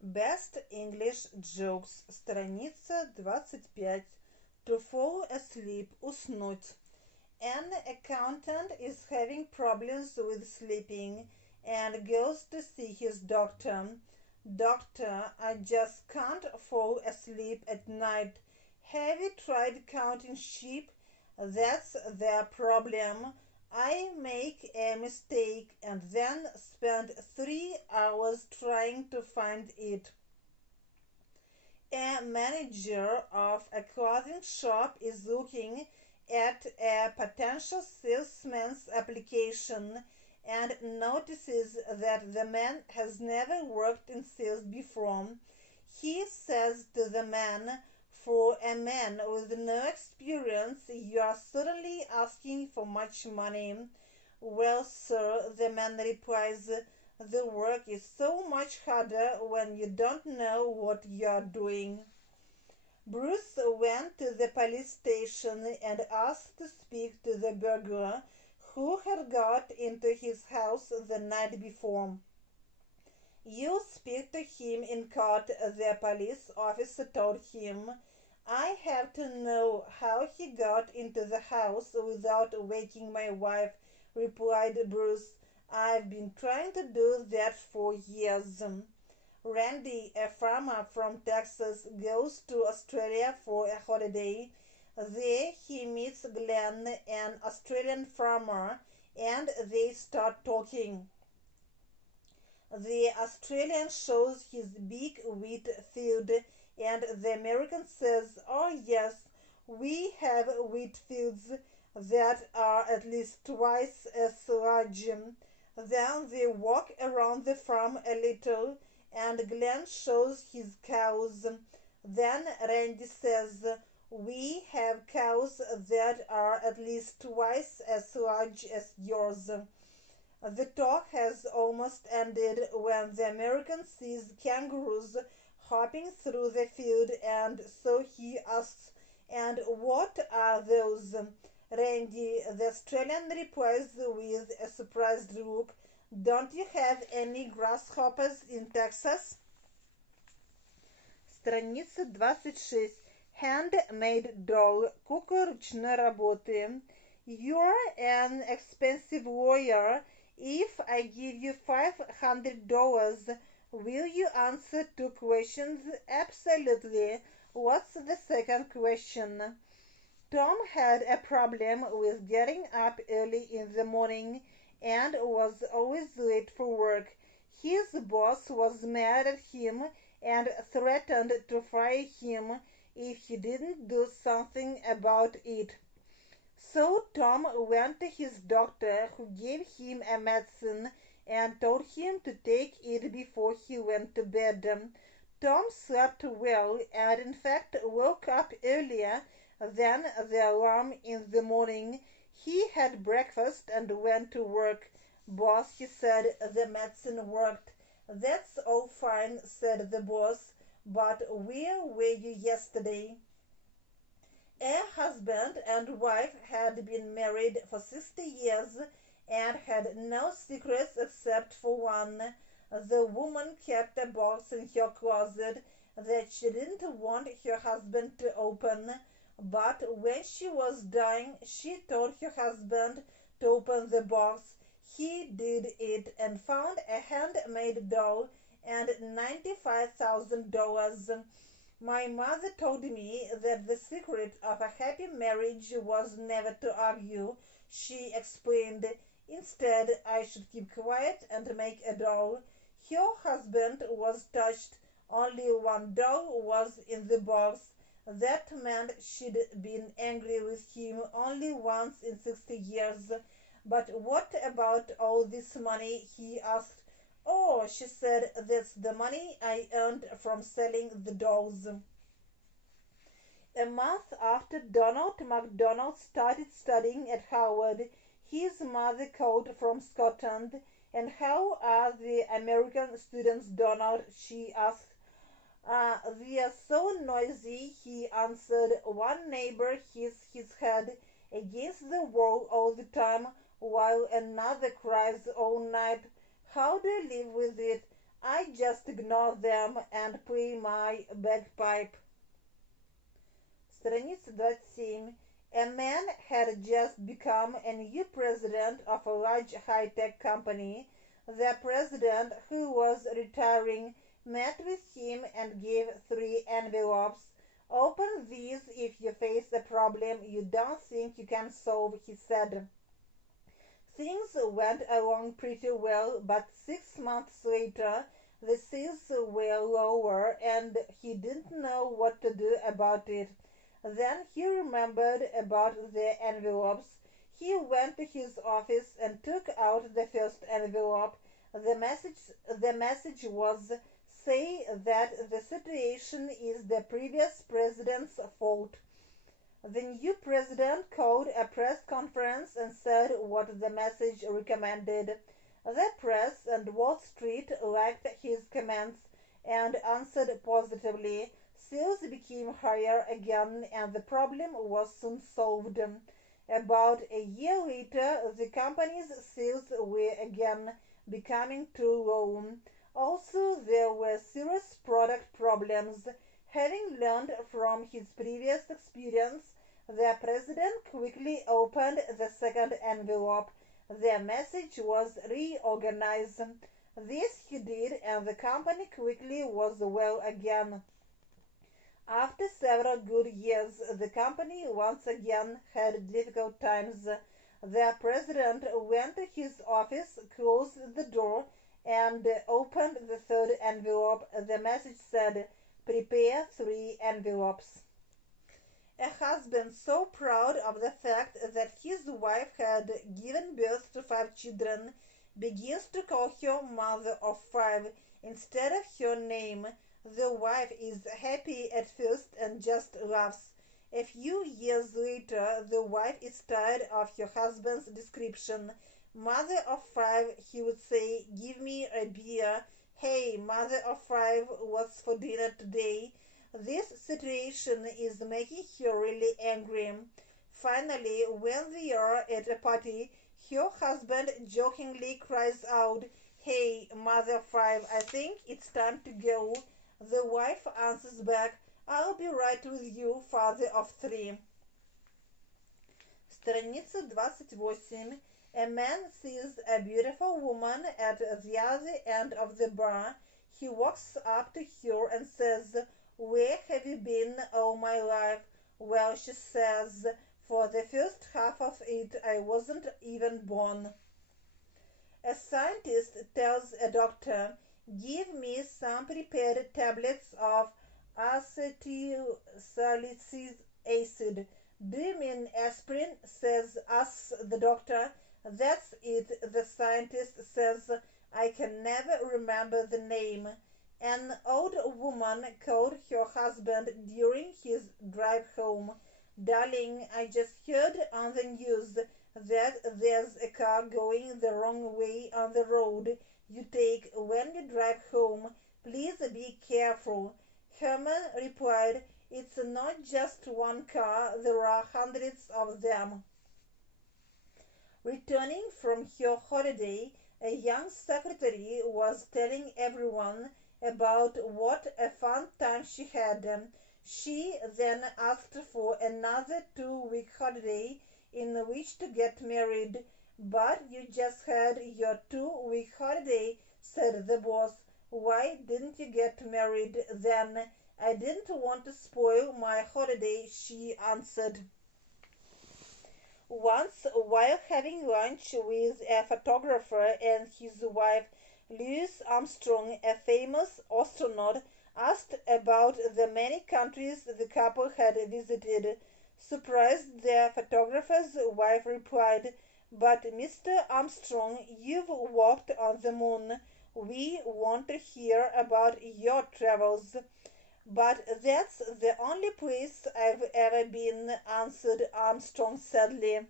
Best English Jokes, страница 25. To fall asleep, уснуть. An accountant is having problems with sleeping and goes to see his doctor. Doctor, I just can't fall asleep at night. Have you tried counting sheep? That's their problem. I make a mistake and then spend 3 hours trying to find it. A manager of a clothing shop is looking at a potential salesman's application and notices that the man has never worked in sales before. He says to the man, "For a man with no experience, you are certainly asking for much money." "Well, sir," the man replies, "the work is so much harder when you don't know what you are doing." Bruce went to the police station and asked to speak to the burglar who had got into his house the night before. "You'll speak to him in court," the police officer told him. "I have to know how he got into the house without waking my wife," replied Bruce. "I've been trying to do that for years." Randy, a farmer from Texas, goes to Australia for a holiday. There he meets Glenn, an Australian farmer, and they start talking. The Australian shows his big wheat field, and the American says, "Oh, yes, we have wheat fields that are at least twice as large." Then they walk around the farm a little, and Glenn shows his cows. Then Randy says, "We have cows that are at least twice as large as yours." The talk has almost ended when the American sees kangaroos hopping through the field, and so he asks, "And what are those?" "Randy," the Australian replies with a surprised look, "don't you have any grasshoppers in Texas?" Страница 26. Handmade doll. Кукла ручной работы. "You're an expensive lawyer. If I give you $500, will you answer 2 questions?" "Absolutely. What's the second question?" Tom had a problem with getting up early in the morning and was always late for work. His boss was mad at him and threatened to fire him if he didn't do something about it. So Tom went to his doctor, who gave him a medicine and told him to take it before he went to bed. Tom slept well and in fact woke up earlier than the alarm in the morning. He had breakfast and went to work. "Boss," he said, "the medicine worked." "That's all fine," said the boss, "but where were you yesterday?" A husband and wife had been married for 60 years and had no secrets except for one. The woman kept a box in her closet that she didn't want her husband to open, but when she was dying, she told her husband to open the box. He did it and found a handmade doll and $95,000. "My mother told me that the secret of a happy marriage was never to argue," she explained. "Instead, I should keep quiet and make a doll." Her husband was touched. Only one doll was in the box. That meant she'd been angry with him only once in 60 years. "But what about all this money?" he asked. "Oh," she said, "that's the money I earned from selling the dolls." A month after Donald MacDonald started studying at Harvard, his mother called from Scotland. "And how are the American students, Donald?" she asked. "They're so noisy," he answered. "One neighbor hits his head against the wall all the time, while another cries all night. How do you live with it?" I just ignore them and play my bagpipe. Страница 27. A man had just become a new president of a large high-tech company. The president, who was retiring, met with him and gave 3 envelopes. Open these if you face a problem you don't think you can solve, he said. Things went along pretty well, but 6 months later, the sales were lower and he didn't know what to do about it. Then he remembered about the envelopes. He went to his office and took out the first envelope. The message was, say that the situation is the previous president's fault. The new president called a press conference and said what the message recommended. The press and Wall Street liked his comments and answered positively. Sales became higher again and the problem was soon solved. About a year later, the company's sales were again becoming too low. Also, there were serious product problems. Having learned from his previous experience, the president quickly opened the second envelope. The message was reorganize. This he did, and the company quickly was well again. After several good years, the company once again had difficult times. The president went to his office, closed the door, and opened the third envelope. The message said, "Prepare 3 envelopes." A husband so proud of the fact that his wife had given birth to 5 children begins to call her mother of 5 instead of her name. The wife is happy at first and just laughs. A few years later, the wife is tired of her husband's description. "Mother of 5," he would say, "give me a beer." "Hey, mother of 5, what's for dinner today?" This situation is making her really angry. Finally, when they are at a party, her husband jokingly cries out, "Hey, mother of 5, I think it's time to go." The wife answers back, "I'll be right with you, father of 3." Страница 28. A man sees a beautiful woman at the other end of the bar. He walks up to her and says, "Where have you been all my life?" "Well," she says, "for the first half of it I wasn't even born." A scientist tells a doctor, "Give me some prepared tablets of acetylsalicylic acid." "Do you mean aspirin?" asks the doctor. "That's it," the scientist says. "I can never remember the name." An old woman called her husband during his drive home. "Darling, I just heard on the news that there's a car going the wrong way on the road you take when you drive home. Please be careful." Herman replied, "It's not just one car, there are hundreds of them." Returning from her holiday, a young secretary was telling everyone about what a fun time she had. She then asked for another 2-week holiday in which to get married. "But you just had your 2-week holiday," said the boss. "Why didn't you get married then?" "I didn't want to spoil my holiday," she answered. Once, while having lunch with a photographer and his wife, Louis Armstrong, a famous astronaut, asked about the many countries the couple had visited. Surprised, the photographer's wife replied, "But Mr. Armstrong, you've walked on the moon. We want to hear about your travels." "But that's the only place I've ever been," answered Armstrong sadly.